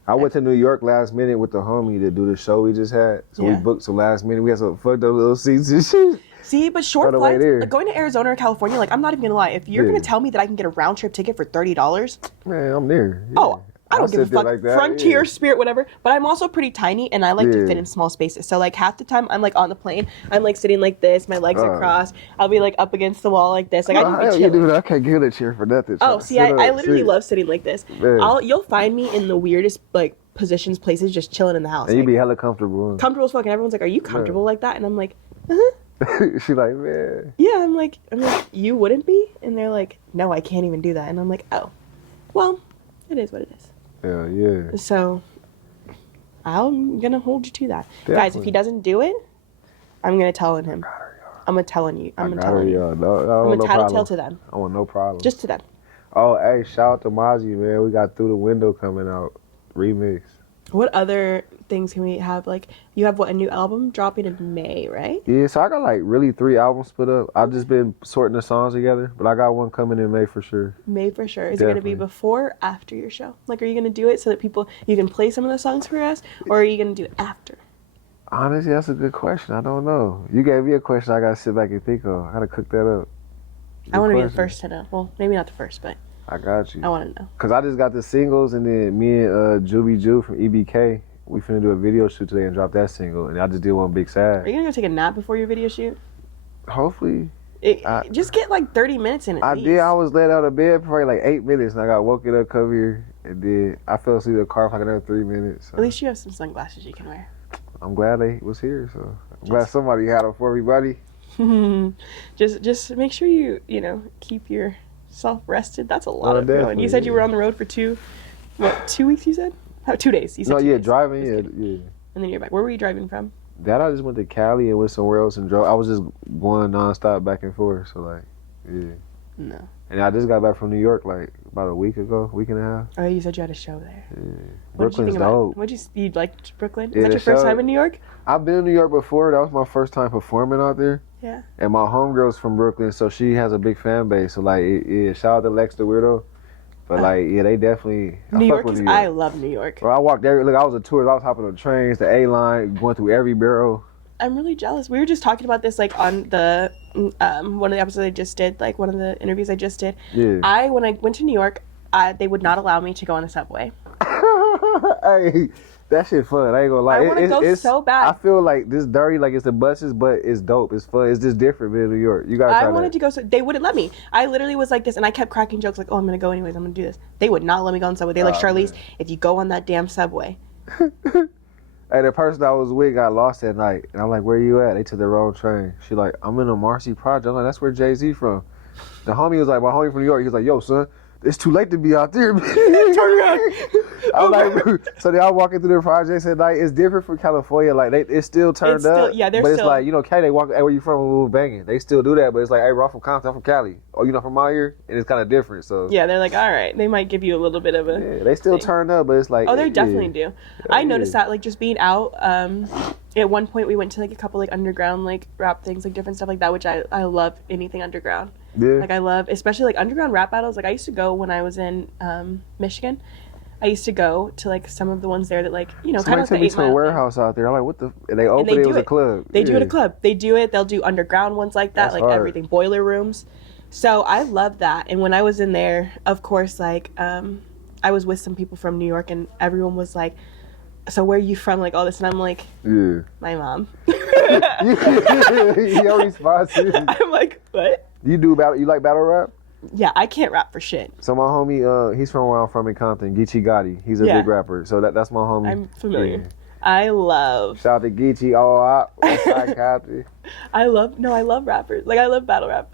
I went to New York last minute with the homie to do the show we just had. So we booked some last minute. We had some fucked up little seats and shit. See, but short On the way there. going to Arizona or California, like, I'm not even gonna lie. If you're Yeah. gonna tell me that I can get a round trip ticket for $30, Man, I'm there. Yeah. oh, I'll sit there like that. Frontier, Yeah. Spirit, whatever. But I'm also pretty tiny, and I like to fit in small spaces. So like half the time, I'm like on the plane, I'm like sitting like this, my legs are crossed. I'll be like up against the wall like this. Like, No, how you do that? I can't get a chair for nothing. Trying to sit I up, sit. love sitting like this. Man. You'll find me in the weirdest like positions, places, just chilling in the house. And you be hella comfortable. Comfortable as fuck, and everyone's like, "Are you comfortable like that?" And I'm like, She like, man. Yeah, I'm like, you wouldn't be? And they're like, no, I can't even do that. And I'm like, oh, well, it is what it is. Hell yeah. So, I'm gonna hold you to that. Definitely. Guys, if he doesn't do it, I'm gonna tell him. I got her, y'all. I'm gonna tell him. I got her, y'all. No problem. I want no problem. Just to them. Oh, hey, shout out to Mozzie, man. We got Through the Window coming out. Remix. What other things can we have? Like, you have what, a new album dropping in May, right? Yeah, so I got like really 3 albums put up. I've just been sorting the songs together, but I got one coming in May for sure. May for sure. Is Definitely. it gonna be before or after your show? Like, are you gonna do it so that you can play some of the songs for us, or are you gonna do it after? Honestly, that's a good question. I don't know. You gave me a question I gotta sit back and think of. I gotta cook that up. Good question. Be the first to know. Well, maybe not the first, but I got you. I want to know. Cause I just got the singles, and then me and Juby Ju from EBK, we finna do a video shoot today and drop that single. And I just did one Big Are Sad. you gonna go take a nap before your video shoot? Hopefully. Just get like 30 minutes in it. I did. I was let out of bed for like 8 minutes, and I got woken up, come here, and then I fell asleep in the car for like another 3 minutes. So At least you have some sunglasses you can wear. I'm glad they was here. So I'm glad somebody had them for me, buddy. just make sure you keep yourself rested. That's a lot. No, definitely. You said yeah. you were on the road for 2 weeks. You said 2 days. You said? No, yeah, driving, yeah. And then you're back. Where were you driving from? That I just went to Cali and went somewhere else and drove. I was just going nonstop back and forth. So like, yeah. And I just got back from New York like about a week and a half. Oh, you said you had a show. Yeah, Brooklyn's dope. You liked Brooklyn? Yeah, the show. Time in New York? I've been in New York before. That was my first time performing out there. Yeah. And my homegirl's from Brooklyn, so she has a big fan base. So like, yeah, shout out to Lex the Weirdo. But like, yeah, they definitely. I fuck with New York. I love New York. Bro, I walked there. Look, I was a tourist. I was hopping on trains, the A line, going through every borough. I'm really jealous. We were just talking about this like on the one of the episodes I just did, like one of the interviews I just did. Yeah. When I went to New York, they would not allow me to go on the subway. Hey, that shit fun. I ain't gonna lie. It's so bad. I feel like this dirty, like it's the buses, but it's dope. It's fun. It's just different being in New York. You gotta try I wanted that. to go, so they wouldn't let me. I literally was like this, and I kept cracking jokes like, "Oh, I'm gonna go anyways. I'm gonna do this." They would not let me go on the subway. They're like, "Charlese, if you go on that damn subway." Hey, the person I was with got lost that night, and I'm like, "Where you at?" They took the wrong train. She like, "I'm in a Marcy project." I'm like, "That's where Jay-Z from." The homie was like, "My homie from New York." He was like, "Yo, son, it's too late to be out there." I'm like, so they all walking through the projects at night. It's different from California. Like it's still turned up, but it's like, Cali, they walk. Hey, where you from? We banging. They still do that, but it's like, hey, bro, I'm from Compton. I'm from Cali. Oh, you not from out here? And it's kind of different. So yeah, they're like, all right. They might give you a little bit of a. Yeah, they still turn up, but it's like, Oh, they definitely do. I noticed that, like, just being out. At one point, we went to like a couple like underground like rap things, like different stuff like that, which I love anything underground. Yeah. Like I love, especially like underground rap battles. Like I used to go when I was in Michigan. I used to go to like some of the ones there that like Somebody took me to a warehouse out there. I'm like, what the? And they opened it. It was a club. They do the club. They do it. They'll do underground ones like that. That's like hard. Everything, boiler rooms. So I love that. And when I was in there, of course, like I was with some people from New York, and everyone was like, "So where are you from?" Like all this, and I'm like, "Yeah, my mom." Your response is, I'm like, "What?" You do battle? You like battle rap? Yeah, I can't rap for shit. So my homie, he's from where I'm from in Compton, Geechee Gotti. He's a big rapper. So that's my homie. Yeah. I love. Shout out to Geechee, all out, West Side Compton. I love rappers. Like I love battle rap.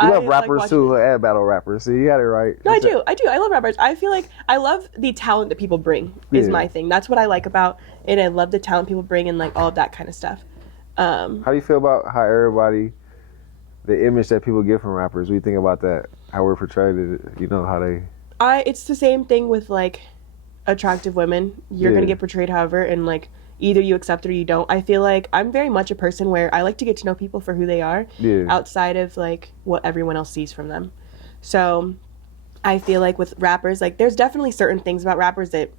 You love rappers too, and battle rappers. See, you had it right. No, I do. I love rappers. I feel like I love the talent that people bring. Yeah. Is my thing. That's what I like about it. I love the talent people bring and like all of that kind of stuff. How do you feel about how everybody, the image that people get from rappers? What do you think about that? How we're portrayed, how they... It's the same thing with, like, attractive women. They get portrayed however, and, like, either you accept it or you don't. I feel like I'm very much a person where I like to get to know people for who they are. Yeah. Outside of, like, what everyone else sees from them. So, I feel like with rappers, like, there's definitely certain things about rappers that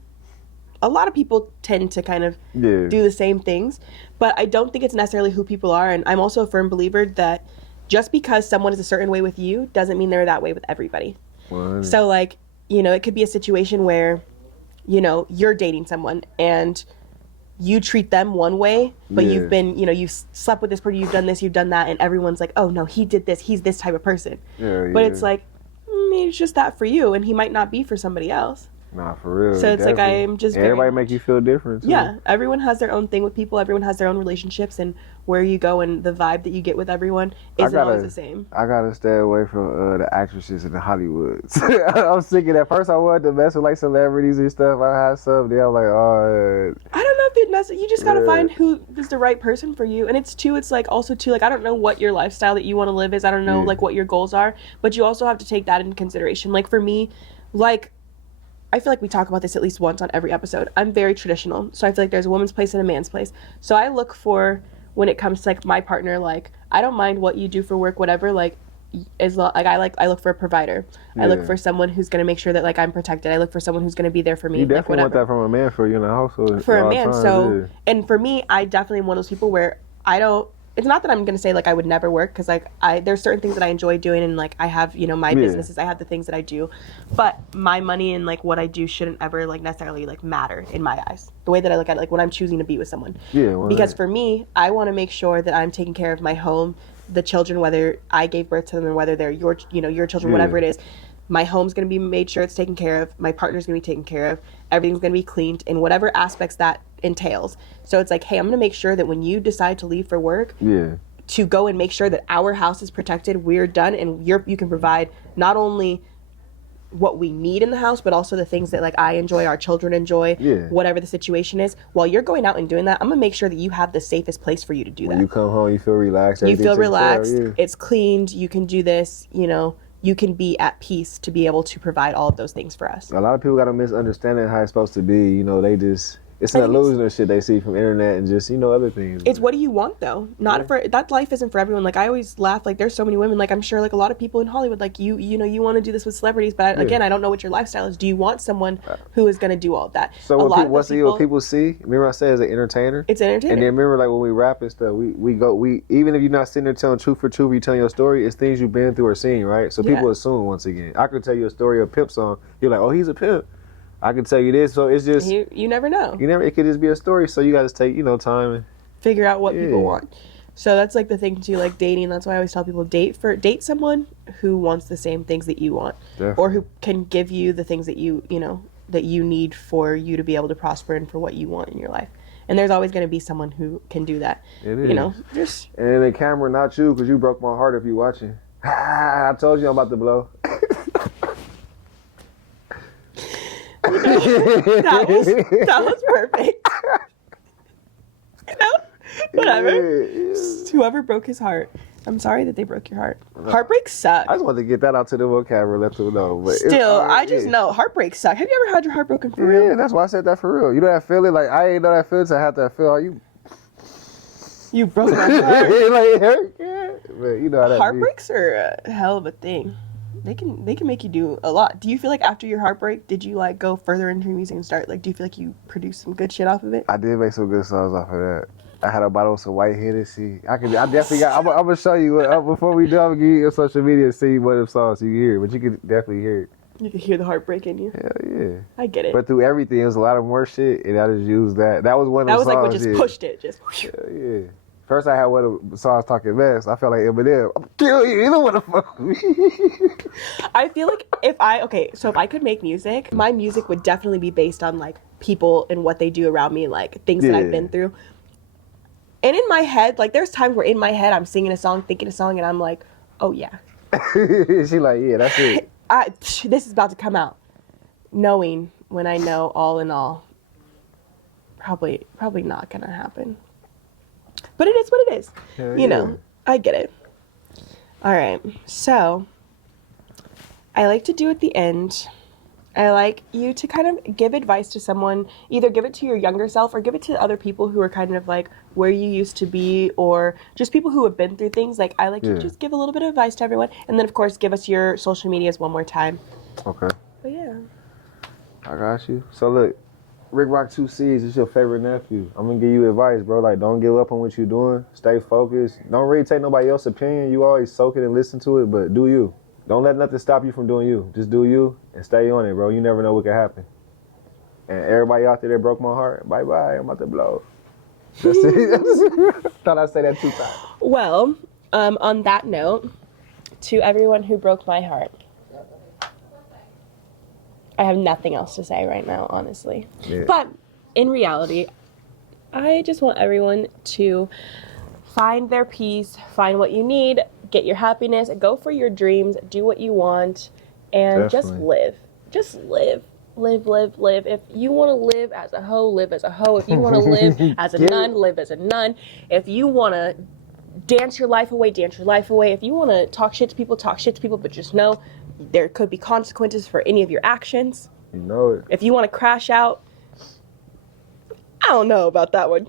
a lot of people tend to kind of do the same things. But I don't think it's necessarily who people are, and I'm also a firm believer that just because someone is a certain way with you doesn't mean they're that way with everybody. 100. So, like, it could be a situation where, you're dating someone and you treat them one way, but you've been, you've slept with this person, you've done this, you've done that, and everyone's like, oh, no, he did this, he's this type of person. But it's like, it's just that for you, and he might not be for somebody else. Nah, for real, so it's definitely. Like just everybody make you feel different, too. Yeah, everyone has their own thing with people, everyone has their own relationships, and where you go and the vibe that you get with everyone. I gotta stay away from the actresses in the Hollywoods. I'm sick of that. First, I wanted to mess with like celebrities and stuff. I had some there. I'm like, oh. I don't know if it necessarily. You just gotta find who's the right person for you. And it's like also like I don't know what your lifestyle that you want to live is. I don't know like what your goals are. But you also have to take that into consideration. Like for me, like I feel like we talk about this at least once on every episode. I'm very traditional, so I feel like there's a woman's place and a man's place. So I look for when it comes to like my partner, like I don't mind what you do for work, whatever. Like, as long like I look for a provider. I look for someone who's gonna make sure that like I'm protected. I look for someone who's gonna be there for me. You definitely want that from a man for you in the household at all times. And for me, I definitely one of those people where I don't. It's not that I'm gonna say like I would never work because like there's certain things that I enjoy doing and like I have my businesses. I have the things that I do. But my money and like what I do shouldn't ever like necessarily like matter in my eyes. The way that I look at it, like when I'm choosing to be with someone. Yeah, because for me, I want to make sure that I'm taking care of my home, the children, whether I gave birth to them or whether they're your children, whatever it is. My home's gonna be made sure it's taken care of. My partner's gonna be taken care of. Everything's gonna be cleaned in whatever aspects that entails. So it's like, hey, I'm gonna make sure that when you decide to leave for work, to go and make sure that our house is protected, we're done, and you can provide not only what we need in the house, but also the things that like I enjoy, our children enjoy, whatever the situation is. While you're going out and doing that, I'm gonna make sure that you have the safest place for you to do when you come home, you feel relaxed, everything's taken care of. It's cleaned, you can do this, you can be at peace to be able to provide all of those things for us. A lot of people got a misunderstanding of how it's supposed to be. They just, it's an illusion of shit they see from internet and just, other things. It's what do you want though? That life isn't for everyone. Like I always laugh, like there's so many women, like I'm sure like a lot of people in Hollywood, like you want to do this with celebrities, but again, I don't know what your lifestyle is. Do you want someone who is going to do all of that? So what people see, remember I said as an entertainer? It's entertainment. And then remember like when we rap and stuff, we even if you're not sitting there telling truth for truth, you're telling your story, it's things you've been through or seen, right? So people assume once again. I could tell you a story of a pimp song, you're like, oh, he's a pimp. I can tell you this, so it's just you never know. It could just be a story, so you got to take time and figure out what people want. So that's like the thing too, like dating. That's why I always tell people date someone who wants the same things that you want, or who can give you the things that you that you need for you to be able to prosper and for what you want in your life. And there's always going to be someone who can do that. It is. And the camera, not you, because you broke my heart if you watching. I told you I'm about to blow. Whatever. Whoever broke his heart. I'm sorry that they broke your heart. No. Heartbreak sucks. I just wanted to get that out to the vocabulary, let them know. But Still, it's I yeah. just know heartbreak sucks. Have you ever had your heart broken? Before? Yeah, that's why I said that for real. You know that feeling? Like, I ain't know that feeling, so I had that feel. Are you? You broke your heart. Like, it hurt, yeah. But you know how that be. Heartbreaks are a hell of a thing. They can make you do a lot. Do you feel like after your heartbreak, did you like go further into your music and start like? Do you feel like you produced some good shit off of it? I did make some good songs off of that. I had a bottle of some white Hennessy. I definitely got. I'm gonna show you before we do. I'm gonna give you your social media and see what them songs you hear. But you can definitely hear it. You can hear the heartbreak in you. Hell yeah. I get it. But through everything, it was a lot of more shit, and I just used that. That was one of the songs. Like we Yeah. just pushed it. Just Hell yeah. First, I had one of the songs talking mess. I felt like Eminem. I'm kill you. You don't want to fuck with me. I feel like if I could make music, my music would definitely be based on like people and what they do around me and like things that I've been through. And in my head, like there's times where in my head I'm singing a song, thinking a song, and I'm like, oh yeah. She like, yeah, that's it. This is about to come out. Knowing when I know all in all, probably not gonna happen. But it is what it is. Hell You yeah. know, I get it. All right, so I like to do at the end. I like you to kind of give advice to someone, either give it to your younger self or give it to other people who are kind of like where you used to be or just people who have been through things. Like I like to just give a little bit of advice to everyone and then of course give us your social medias one more time. Okay. But yeah. I got you. So look, RiccRocc 2Cs is your favorite nephew. I'm gonna give you advice, bro. Like don't give up on what you're doing. Stay focused. Don't really take nobody else's opinion. You always soak it and listen to it, but do you. Don't let nothing stop you from doing you. Just do you and stay on it, bro. You never know what can happen. And everybody out there that broke my heart, bye-bye. I'm about to blow. That's it. Thought I'd say that 2 times. Well, on that note, to everyone who broke my heart, I have nothing else to say right now, honestly. Yeah. But in reality, I just want everyone to find their peace, find what you need, get your happiness, go for your dreams, do what you want, and Definitely. just live. Just live. Live. If you want to live as a hoe, live as a hoe. If you want to live as a nun, live as a nun. If you want to dance your life away, dance your life away. If you want to talk shit to people, talk shit to people, but just know there could be consequences for any of your actions. You know it. If you want to crash out, I don't know about that one.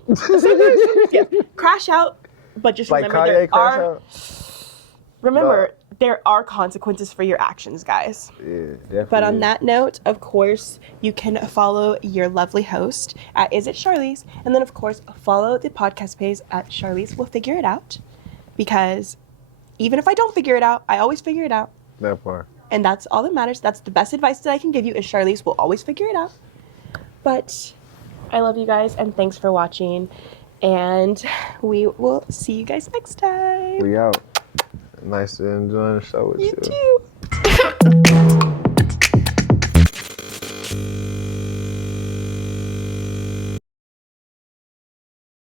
Crash out, but just Like Kanye crash out? Remember, there are consequences for your actions, guys. Yeah, definitely. But on is. that note, of course, you can follow your lovely host at Is It Charlese, and then of course follow the podcast page at Charlese Will Figure It Out, because even if I don't figure it out, I always figure it out. That part. And that's all that matters. That's the best advice that I can give you is Charlese will always figure it out. But I love you guys, and thanks for watching. And we will see you guys next time. We out. Nice to enjoy the show with you.